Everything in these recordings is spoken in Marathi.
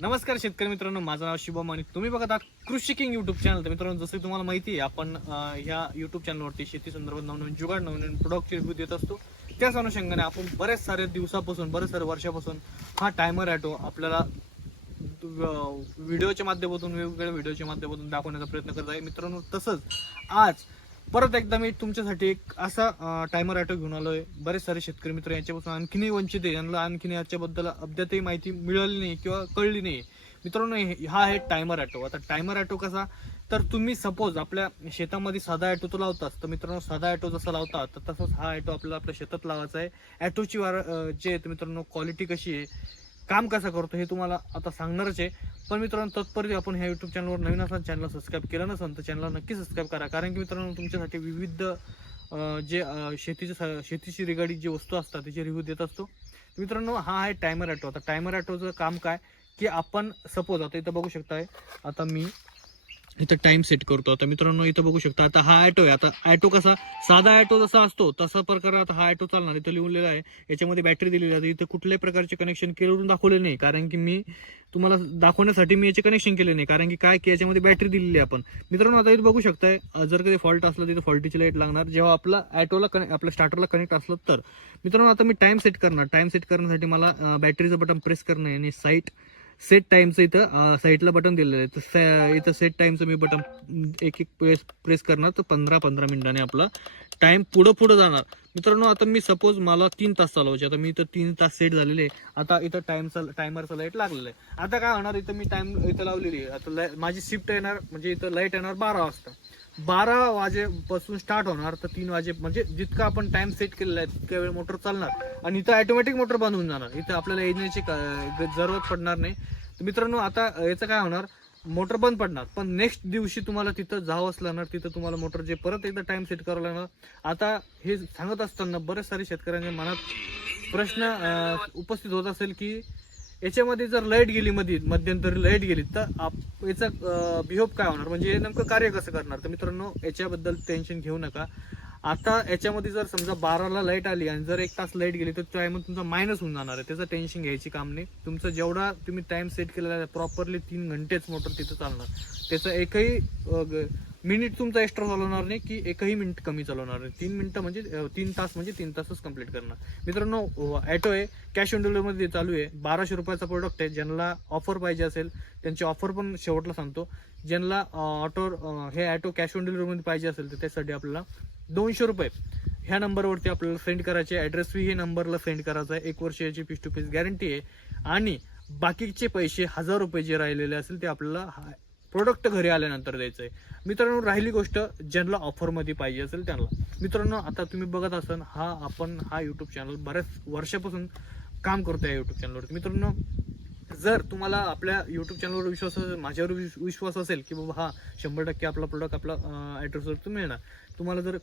नमस्कार शेतकरी मित्रांनो माझं नाव शुभम आणि तुम्ही बघत आहात कृषी किंग युट्यूब चॅनल तर मित्रांनो जसं तुम्हाला माहिती आहे आपण ह्या युट्यूब चॅनलवरती शेती संदर्भात नवनवीन जुगाड नवनवीन प्रोडक्टची रिव्ह्यू देत असतो. त्याच अनुषंगाने आपण बरेच साऱ्या दिवसापासून बरेच सारे वर्षापासून हा टायमर ॲटो आपल्याला व्हिडिओच्या माध्यमातून वेगवेगळ्या व्हिडिओच्या माध्यमातून दाखवण्याचा प्रयत्न करत आहे. मित्रांनो तसंच आज परत एकदा मी तुमच्यासाठी एक असा टायमर ॲटो घेऊन आलोय. बरेच सारे शेतकरी मित्र यांच्यापासून आणखीनही वंचित आहे. यांना आणखीन याच्याबद्दल अपडेटही माहिती मिळाली नाही किंवा कळली नाही. मित्रांनो हे- हा आहे टायमर ॲटो आता टायमर ॲटो कसा? तर तुम्ही सपोज आपल्या शेतामध्ये साधा ॲटो तो लावताच. तर मित्रांनो साधा ॲटो जसा लावता तर तसंच हा ॲटो आपल्याला आपल्या शेतात लावायचा आहे. ॲटोची वार जे मित्रांनो क्वालिटी कशी आहे? काम कसं करतो हे तुम्हाला आता सांगणारच आहे. पण मित्रांनो तत्पूर्वी आपण ह्या युट्यूब चॅनलवर नवीन असाल चॅनल सबस्क्राईब केलं नसेल तर चॅनलला नक्की सबस्क्राईब करा. कारण की मित्रांनो तुमच्यासाठी विविध जे शेतीचे स- शेतीशी रिगार्डिंग जे वस्तू असतात त्याचे रिव्ह्यू देत असतो. मित्रांनो हा आहे टायमर ॲटो आता टायमर ॲटोचं काम काय? की आपण सपोज आता इथं बघू शकताय आता मी इथं टाइम सेट करतो. आता मित्रांनो इथं बघू शकता आता हा ॲटो आहे. आता ॲटो कसा साधा ॲटो जसा असतो तसा प्रकार आता हा ॲटो चालणार. इथं लिहिलेला आहे. याच्यामध्ये बॅटरी दिलेली आहे. इथं कुठल्याही प्रकारचे कनेक्शन केलं दाखवले नाही. कारण की मी तुम्हाला दाखवण्यासाठी मी याचे कनेक्शन केले नाही. कारण की काय की याच्यामध्ये बॅटरी दिलेली आहे आपण. मित्रांनो आता इथं बघू शकताय जर कधी फॉल्ट असला तिथं फॉल्टीची लाइट लागणार. जेव्हा आपला ॲटोला कने आपल्या स्टार्टरला कनेक्ट असलं तर. मित्रांनो आता मी टाइम सेट करणार. टाइम सेट करण्यासाठी मला बॅटरीचं बटन प्रेस करणं आणि साईट सेट टाइमचं इथं साईटला बटन दिलेलं आहे. तर इथं सेट टाइमचं मी बटन एक एक प्रेस प्रेस करणार तर पंधरा पंधरा मिनिटाने आपला टाइम पुढं पुढं जाणार. मित्रांनो आता मी सपोज मला तीन तास चालवायचे आता मी इथं तीन तास सेट झालेले आहे. आता इथं टाइमचा टायमरचा लाइट लागलेला आहे. आता काय होणार इथं मी टाइम इथं लावलेली आहे. आता माझी शिफ्ट येणार म्हणजे इथं लाइट येणार बारा वाजता. बारा वाजेपासून स्टार्ट होणार तर तीन वाजे म्हणजे जितका आपण टाइम सेट केलेला आहे तितक्या वेळ मोटर चालणार. आणि इथं ऑटोमॅटिक मोटर बंद होऊन जाणार. इथं आपल्याला येण्याची का- जरूरत पडणार नाही. तर मित्रांनो आता याचं काय होणार? मोटर बंद पडणार. पण नेक्स्ट दिवशी तुम्हाला तिथं जावंच लागणार. तिथं तुम्हाला मोटर जे परत एकदा टाइम सेट करावं लागणार. आता हे सांगत असताना बरेच सारे शेतकऱ्यांच्या मनात प्रश्न उपस्थित होत असेल की याच्यामध्ये जर लाइट गेली मध्ये मध्यंतरी लाइट गेली तर आप याचा बिहोप काय होणार? म्हणजे हे नेमकं कार्य कसं करणार? तर मित्रांनो याच्याबद्दल टेन्शन घेऊ नका. आता याच्यामध्ये जर समजा बाराला लाइट आली आणि जर एक तास लाइट गेली तर त्यामध्ये तुमचा मायनस होऊन जाणार आहे. त्याचं टेन्शन घ्यायची काम नाही. तुमचं जेवढा तुम्ही टाईम सेट केलेला आहे प्रॉपरली तीन घंटेच मोटर तिथं चालणार. त्याचं एकही मिनिट तुमचा एक्स्ट्रा चालवणार नाही की एकही मिनिट कमी चालवणार नाही. तीन मिनिटं म्हणजे तीन तास म्हणजे तीन तासच कंप्लीट करणार. मित्रांनो ॲटो आहे कॅश ऑन डिलिव्हरीमध्ये चालू आहे. बाराशे रुपयाचा प्रोडक्ट आहे ज्यांना ऑफर पाहिजे असेल त्यांची ऑफर पण शेवटला सांगतो. ज्यांना ऑटो हे ॲटो कॅश ऑन डिलिव्हरीमध्ये पाहिजे असेल तर त्यासाठी आपल्याला दोनशे रुपये. ह्या नंबरवरती आपल्याला सेंड करायचे ॲड्रेस फी हे नंबरला सेंड करायचा आहे. एक वर्षाची पीस टू पीस गॅरंटी आहे. आणि बाकीचे पैसे हजार रुपये जे राहिलेले असेल ते आपल्याला प्रोडक्ट घरी आल्यानंतर द्यायचं आहे मित्रांनो राहिली गोष्ट ज्यांना ऑफरमध्ये पाहिजे असेल त्यांना. मित्रांनो आता तुम्ही बघत असाल हा आपण हा यूट्यूब चॅनल बऱ्याच वर्षापासून काम करतो या यूट्यूब चॅनलवर मित्रांनो जर तुम्हाला आपल्या यूट्यूब चॅनलवर विश्वास असेल माझ्यावर विश्वास असेल की बाबा हा शंभर टक्के आपला प्रोडक्ट आपला ॲड्रेसवरती मिळणार. तुम्हाला जर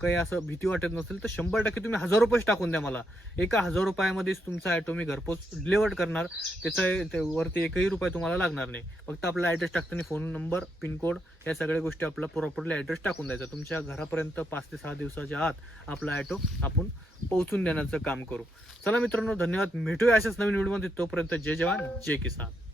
काही असं भीती वाटत नसेल तर शंभर टक्के तुम्ही हजार रुपयेच टाकून द्या मला. एका हजार रुपयामध्येच तुमचा ॲटो मी घरपोच डिलिव्हर करणार. त्याचा ते- वरती एकही रुपये तुम्हाला लागणार नाही. फक्त आपला ॲड्रेस टाकताना फोन नंबर पिनकोड या सगळ्या गोष्टी आपला प्रॉपरली ॲड्रेस टाकून द्यायचा. तुमच्या घरापर्यंत पाच ते सहा दिवसाच्या आत आपला ॲटो आपण पोहोचून देण्याचं काम करू. चला मित्रांनो धन्यवाद. भेटूया अशाच नवीन व्हिडिओमध्ये तोपर्यंत जय जवान जय किसान.